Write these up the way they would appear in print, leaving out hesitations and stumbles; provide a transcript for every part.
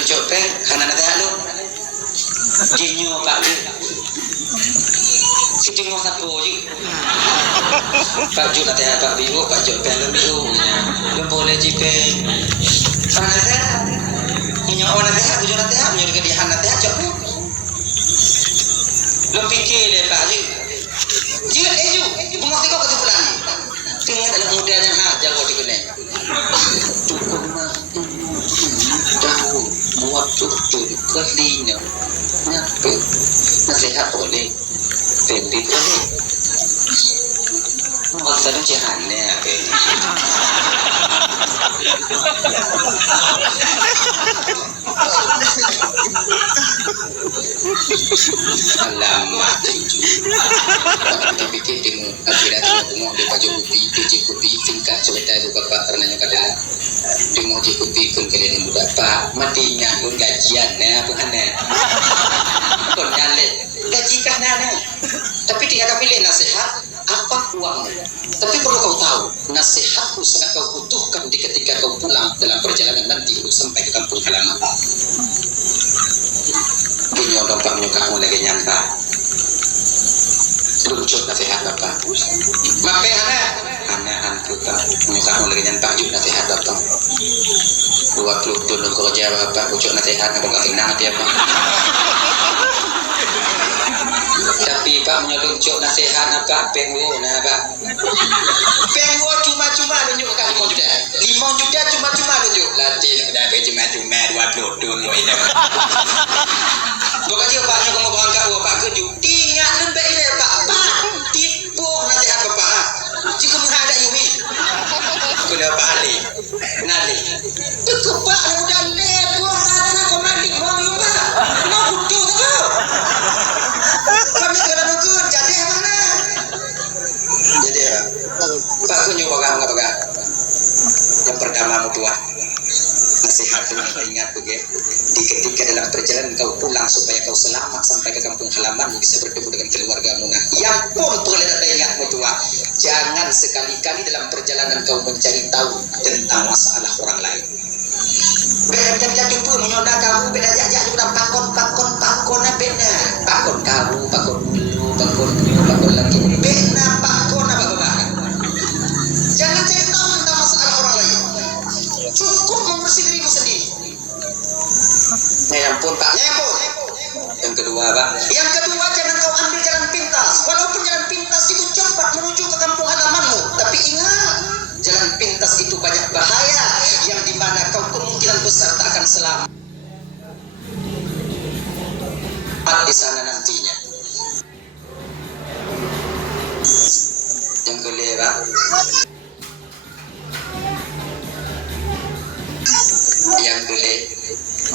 luncuk pe hana na teh lu jinyo pak lu si jinyo sapo ji pak ju na teh pak biu pak ju pe lu biu lu boleh ji pe hana teh punya ona teh bu na teh punya ke di hana teh cok lu pikir deh pak ji ji ju ibu mesti kau kesimpulan tinggal dalam mudanya aja kau dikene tahu buat tutur kelina nyampe nasihat boleh pendek boleh maksudnya jahannya apa alamat itu tapi kita akhirat mau di baju putih cuci putih singkat cerita itu bapak karena kadang di mau putih pun kalian muda pak matinya pun gajian ya bukannya pun nyale gaji kanan tapi tidak pilih nasihat apa uangmu tapi perlu kau tahu nasihatku sangat kau butuhkan di ketika kau pulang dalam perjalanan nanti sampai ke kampung halaman punya dompet kamu lagi nyampa lucu nasihat bapak mape hana anku tak punya kamu lagi nyampa juga nasihat bapak 20 tahun kerja bapak ucap nasihat abang gak kenal dia apa tapi pak menyelunjuk nasihat apa pengwo nah pak pengwo cuma-cuma tunjuk kan 5 juta 5 juta cuma-cuma tunjuk latih dah cuma-cuma 20 tahun lo ini bukan dia pak yang mau berangkat pak kerja tinggal lembek ini pak tipu nasihat bapak jika menghadap Yumi boleh pak Ali nali itu pak udah net buang tanah komandik mau Yuma mau butuh tu kami kena nunggu jadi mana jadi pak kunjung bagang yang pertama mutua nasihat yang ingat di ketika dalam perjalanan kau pulang supaya kau selamat sampai ke kampung halaman bisa bertemu dengan keluargamu nah yang pun boleh ada ingat mutua jangan sekali-kali dalam perjalanan kau mencari tahu tentang masalah orang lain beda jumpa menyoda kamu beda jajak juga pakon beda pakon kamu pakon lagi beda pakon apa jangan cari tahu tentang masalah orang lain cukup membersih dirimu sendiri ya ampun pak yang kedua pak jangan kau ambil jalan pintas walaupun jalan pintas itu cepat menuju ke kampung halamanmu tapi ingat jalan pintas itu banyak bahaya yang dimana kau kemungkinan besar tak akan selamat di sana nantinya yang kelima yang boleh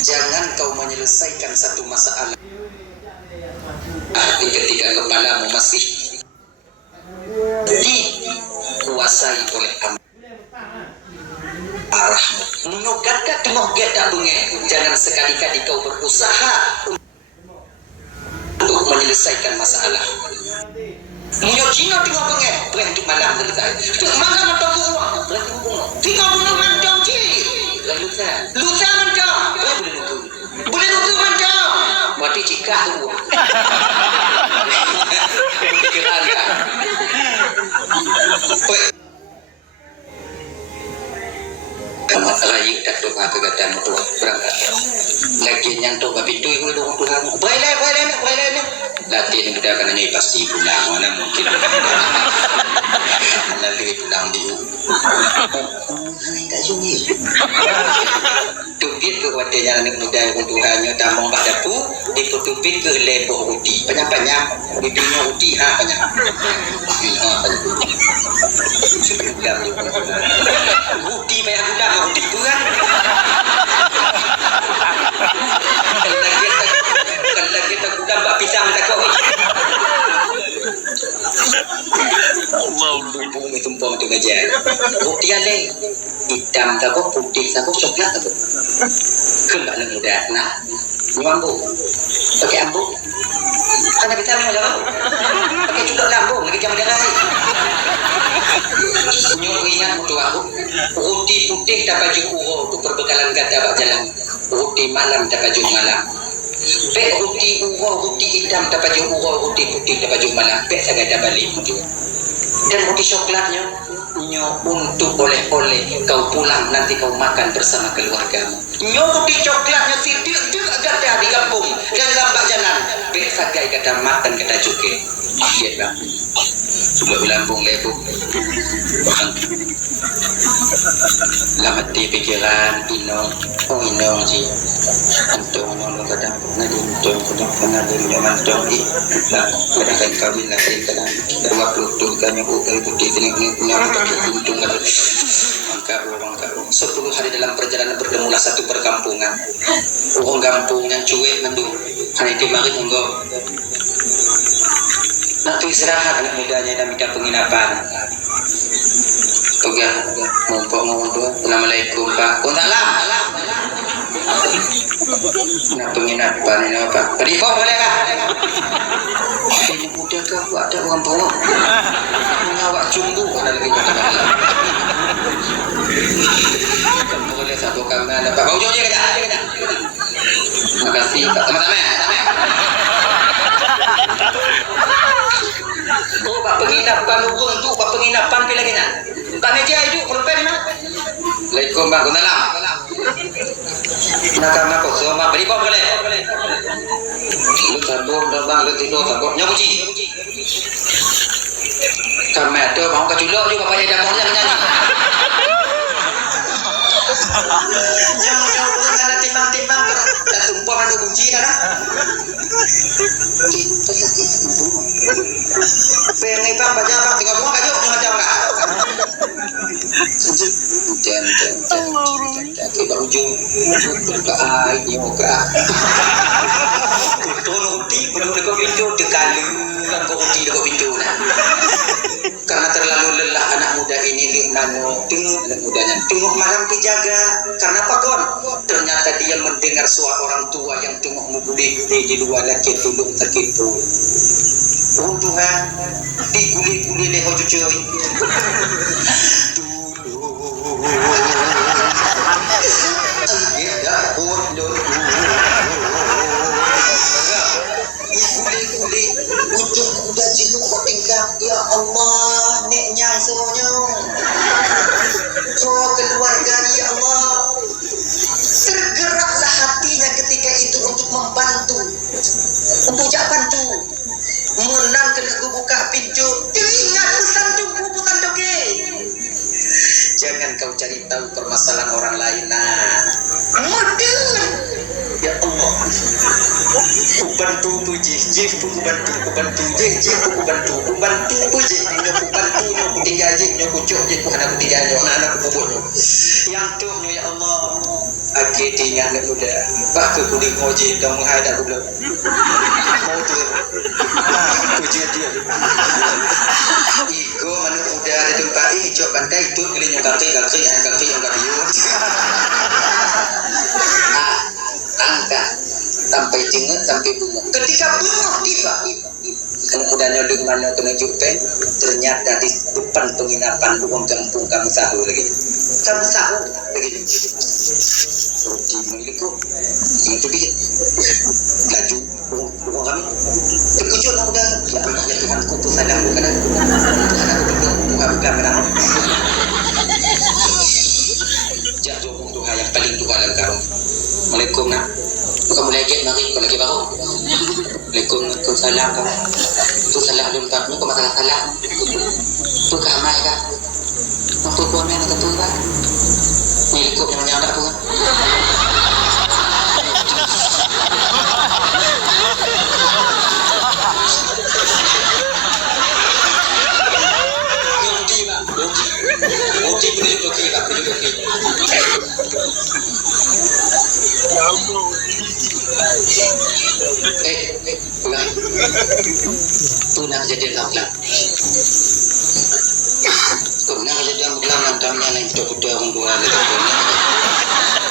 jangan kau menyelesaikan satu masalah ketika kepalamu masih dikuasai oleh amarahmu menogada bunga jangan sekali-kali kau berusaha untuk menyelesaikan masalah menyokino tengok bunga berhenti malam selesai malam atau uang berhenti bunga tengok bunga mandang lusa mandang boleh nunggu mandang berarti jika tu pikiran kan raih tak tu apa kata mutua berangkat lagi yang tu pintu itu dong Tuhan boleh Latin muda kan hanya pasti pulang mana mungkin nanti pulang di tak sunyi tupit ke wadanya anak muda yang Tuhannya tamang pada pu ditutupin ke lepoh uti banyak bibinya uti banyak sudah uti banyak muda uti bukan kalau kita kuda mbak pisang tak kau bumi tumpang tu aja bukti ada hitam tak kau putih tak kau coklat tak kau kembali muda nak nyambu pakai ambu kan kita memang jawab pakai cukup lambung lagi jam derai nyuruh ingat mutu aku putih dapat jukuho untuk perbekalan gada bak jalan Roti malam tak baju malam. Pek roti urau, roti hitam tak baju urau, roti putih tak baju malam. Pek saya dah balik tu. Dan roti coklatnya untuk oleh-oleh kau pulang nanti kau makan bersama keluargamu. Roti coklatnya tidak ada di kampung dan lambat jalan. Pek sagai kata makan kata cukai. Lihatlah. Sudah Lampung lebu. Lamati pikiran inong ji antong nong kadang nadi antong kadang dia mantong di kadang kawin lagi kadang dua puluh kan yang utai putih ini untung kan angka 10 hari dalam perjalanan bertemulah satu perkampungan orang kampung yang cuek mendung hari dimari monggo nak tu istirahat anak mudanya dan minta penginapan. Oke, ngomong tu. Assalamualaikum Pak. Waalaikumsalam. Nak penginapan ini apa? Telefon boleh kah? Ini muda ke? Ada orang bawa. Mengawak cumbu ada lagi kata. Kamu boleh satu kamera ada Pak. Bau jauh je kejap. Terima kasih Pak. Sama-sama. Oh, Pak penginapan urung tu, Pak penginapan pilih lagi nak. Tak meja hidup, perempuan mana? Assalamualaikum, Pak. Waalaikumsalam. Nak kamar kosong, Pak. Beri Pak boleh. Lu sabuk, bang, lu tidur sabuk. Nyokuci. Kamar tu, mau keculok juga, Pak. Yang dah mohnya menyanyi. Nyok, ada timbang-timbang. Tak tumpah ada kunci dah. Pengen bang baca bang tinggal buang kayu jangan jam kak. Kita ujung ke air ni muka. Tuh roti belum dekat pintu dekalu kan roti dekat pintu nah. Karena terlalu lelah anak muda ini limano tengok anak mudanya tengok malam dijaga karena apa kon? Ternyata dia mendengar suara orang tua yang tengok mengguling-guling di luar lagi tunduk terkipu. Oh Tuhan, diguli-guli leho cucuy. Diguli-guli, ujung udah jenuh kok tinggal. Ya Allah, neknya semuanya. Oh keluarga ya Allah. Tergeraklah hatinya ketika itu untuk membantu, untuk bantu. Menang kena buka pintu. Ingat pesan tunggu bukan doge. Jangan kau cari tahu permasalahan orang lain. Nah, model. Ya Allah. Ku bantu puji, ku bantu, ku bantu, ku bantu, ku bantu puji, ku bantu, ku tiga ku cok, ku anak ku tiga anak ku bubuk. Yang tu ya Allah. Akhir tinggal nak muda. Pak ke kuning moji kamu hadap dulu. Mau tu. Puji dia. Iko mana muda ada tempat ini cok pantai tu kali yang kaki yang kaki. Angkat sampai jengat sampai bunga. Ketika bunga tiba, anak mudanya di mana kena jumpa, ternyata di depan penginapan bukan kampung kamu sahur lagi. Kamu sahur lagi. Roti milikku, itu dia. Laju, buang kami. Terkejut nak muda. Ya Allah ya Tuhan, ku sadar bukan. Tuhan aku duduk buka merah. Jatuh Tuhan yang paling Tuhan dalam kau. Assalamualaikum nak. Kamu lagi mari kau lagi baru. Waalaikumsalam kau. Tu salah dun pak ni kau masalah salah. Tu kamai kah? Waktu tuan mana kata kah? Ni ikut yang menyangka tu kan. Roti boleh okey tak? Boleh okey. Pulang. Tu nak jadi lapang. Kau nak jadi lapang nantinya nak kita kuda orang dua lagi.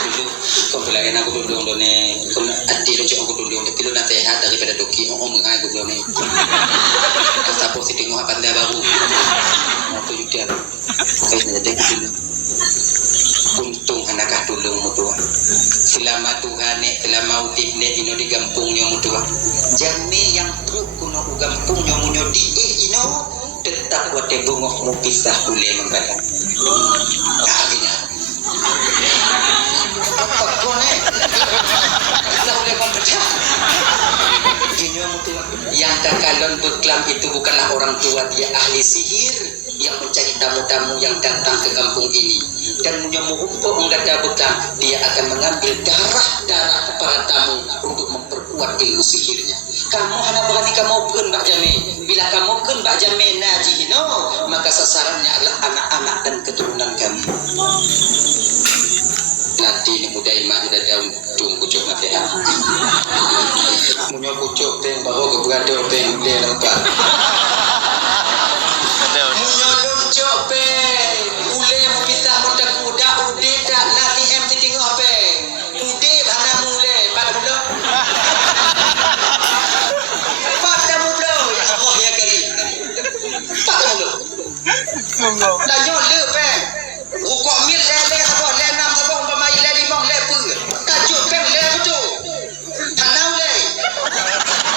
Dulu kau pelajari aku dulu dulu ni. Kau hati macam aku dulu. Tapi lu nak sehat daripada doki. Mengai aku dulu ni. Kata positif muha pandai baru. Waktu juga. Kau nak jadi dulu. Untung anak tulung mutua. selama Tuhan telah mau tipne ino di kampungnya mutua jami yang truk kuno kampungnya munyo di ino tetap wate bungok mu pisah ule membala artinya apa kone lah ule kompeten ino mutua yang kakalon beklam itu bukanlah orang tua, dia ahli sihir yang mencari tamu-tamu yang datang ke kampung ini dan menyemurumpuk menggada bekam, dia akan mengambil darah-darah para tamu untuk memperkuat ilmu sihirnya. Kamu hanya berani kamu pun Mbak Jamil. Bila kamu pun Mbak Jamil najihino, maka sasarannya adalah anak-anak dan keturunan kamu. Nanti ini muda imah sudah daun tung pucuk nanti ya. Punya pucuk peng baru ke berada peng dia nampak. Punya luncuk peng ule memisah muda kuda ude tak lati em ti tengok peng. Ude mana mule pada mula. Pada mula ya Allah ya Karim. Pada mula. Dah nyole peng. Rukuk mil lele apa le 6 apa umpama le 5 le pu. Tajuk peng le betul. Tanau le.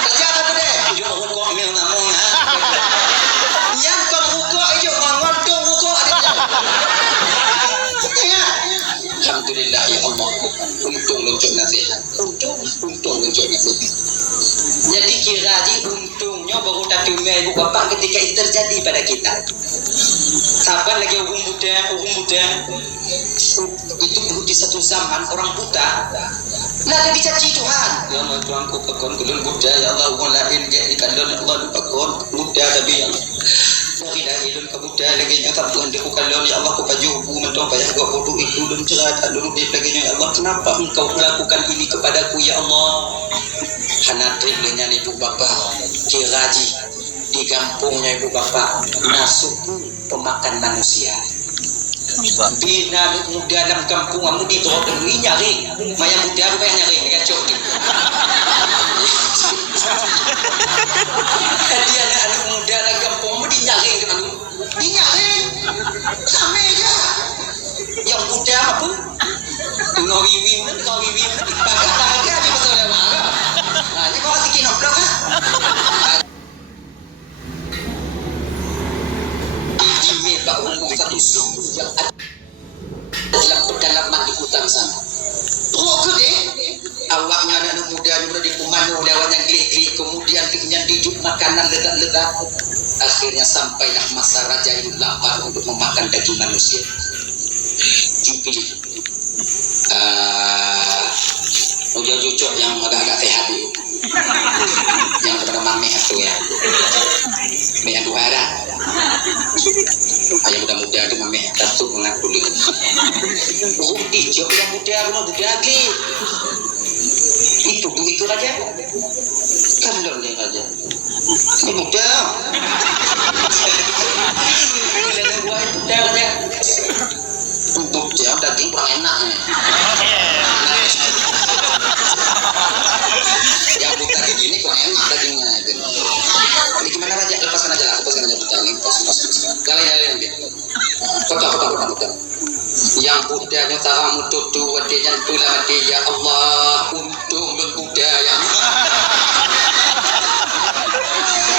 Kerja apa deh? Yo rukuk mil namong ha. Yang kau rukuk itu ngon tung rukuk ada. Ya. Alhamdulillah ya Allah. Untung luncuk nasihat. Untung luncuk nasihat. Jadi kira di untungnya baru tak tumai buku bapak ketika itu terjadi pada kita. Sabar lagi orang muda itu dulu di satu zaman orang buta nak dicaci Tuhan ya Allah Tuhan ku pekon kulun buta ya Allah wa la in ja ikallon Allah pekon muda tapi yang ila ilun ka buta lagi nya tak Tuhan ku kallon ya Allah ku paju bu mentong payah gua bodoh itu dan cerat dulu di lagi ya Allah kenapa engkau melakukan ini kepadaku ya Allah hanatri dengan ibu bapa kiraji di kampungnya ibu bapa nasuku pemakan manusia. Bina muda dalam kampung kamu di tolong dulu nyari, maya muda apa yang nyari dengan cok ni. Jadi anak muda dalam kampung kamu di nyari dengan lu, di nyari, sama aja. Yang muda apa pun, kau wiwim, bagai di pasal lama. Nah, ini kau hati kena blok ah. Satu suku yang ada dalam pedalaman di hutan sana. Oh gede, awaknya anak muda juga di kumano lawan yang geli-geli, kemudian dijuk makanan lezat-lezat. Akhirnya sampailah masa raja itu lapar untuk memakan daging manusia. Dipilih cucuk yang agak-agak sehat itu, yang bernama meh itu ya, meh yang duhara. Ayah muda-muda itu memang datuk mengaku dengan hijau yang muda lagi itu aja kandung dia aja ini muda dan buah itu muda aja untuk jam daging kurang enak yang buta begini kurang enak dagingnya ini gimana aja lepaskan aja buta ini pas kalian dia kota yang budanya taramu tutu wadinya tulah dia Allah untung budaya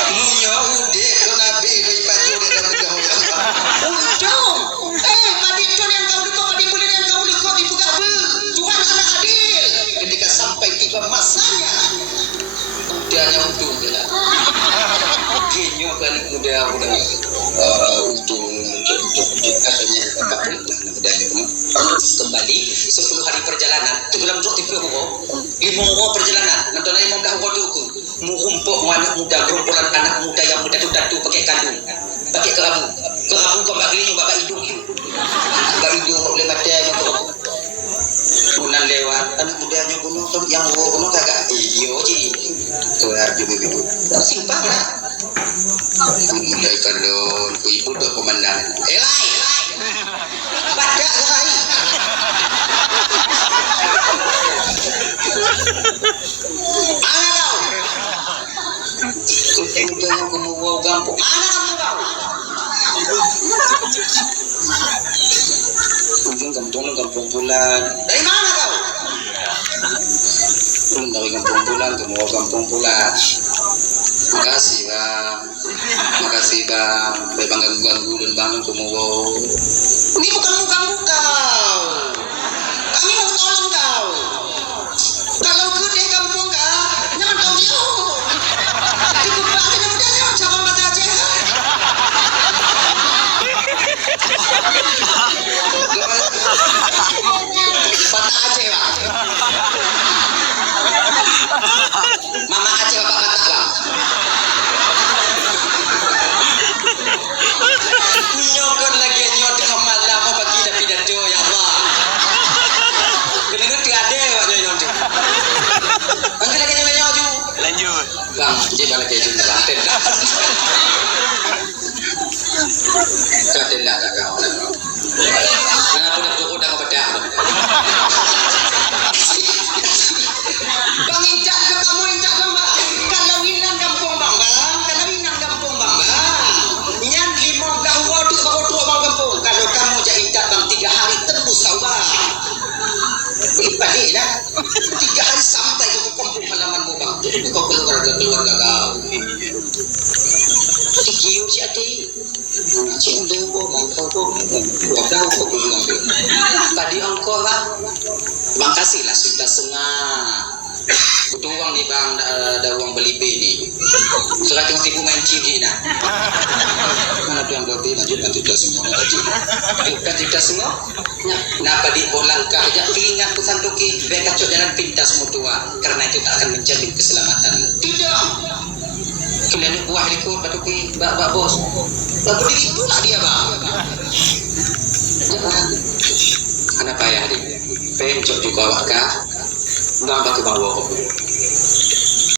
munyo ude nabi baju dalam untung madikon yang kau dekor di bulan yang kau dekor di buka Tuhan sangat adil ketika sampai tiba masanya budanya untung dia genyo kan muda untung katanya budaya kembali 10 hari perjalanan itu dalam waktu itu 5 perjalanan nonton aja mau dah waktu itu muhumpuk anak muda gerombolan anak muda yang muda tu pakai kandung pakai kerabu kembak gini bapak hidung boleh mati bulan lewat anak mudanya gunung yang gunung kagak iyo ji tuh juga gitu simpang lah mulai kalon ibu dah komandan elai pada elai mana kau kita yang kemudian gampang mana kamu ujung kampung bulan dari mana kau dari kampung pulang ke mau kampung pulang. Makasih bang, bang ganggu dan bangun ke mau. Ini bukan mau ganggu kau, kami mau tolong kau. Kalau ke di kampung kau, jangan tahu dia. Cukup aja mudanya, cabang mata aja. Bata aja bang. Mama aja bapak Batak bang. Nyokot lagi nyok tengah malam mau bagi dah pidato ya Allah. Kena tiada awak nyok tu. Angkat lagi nyok tu. Lanjut. Bang, je balik ke jumpa bang. Tidak tak kau. Nah, aku dah turun dah kepada. Bang injak ke kamu injak bang. Kalau hilang kampung bang. Kalau hilang kampung bang. Yang 5 gawa tu baru tua bang kampung. Kalau kamu jadi injak bang 3 hari tembus kau bang. Balik dah. 3 hari sampai ke kampung halamanmu bang. Kau keluarga kau. Tikiu si ati. Cik lewo bang kau. Dah kau bilang. Tadi angkor bang. Bang kasihlah sudah setengah. Butuh uang nih bang, ada uang beli B ni. Surat tengok tipu main cigi nak. Mana tu yang berarti lanjut bantu kita semua tadi. Bukan kita semua. Napa di bolangkah ya ingat pesan toki. Mereka cok jalan pintas semua tua. Karena itu tak akan menjamin keselamatanmu. Tidak. Kalian buah ikut batuki bak bos. Lalu diri pula dia bang. Kenapa ya dia? Pencok juga awak kah? Bang baku bawa.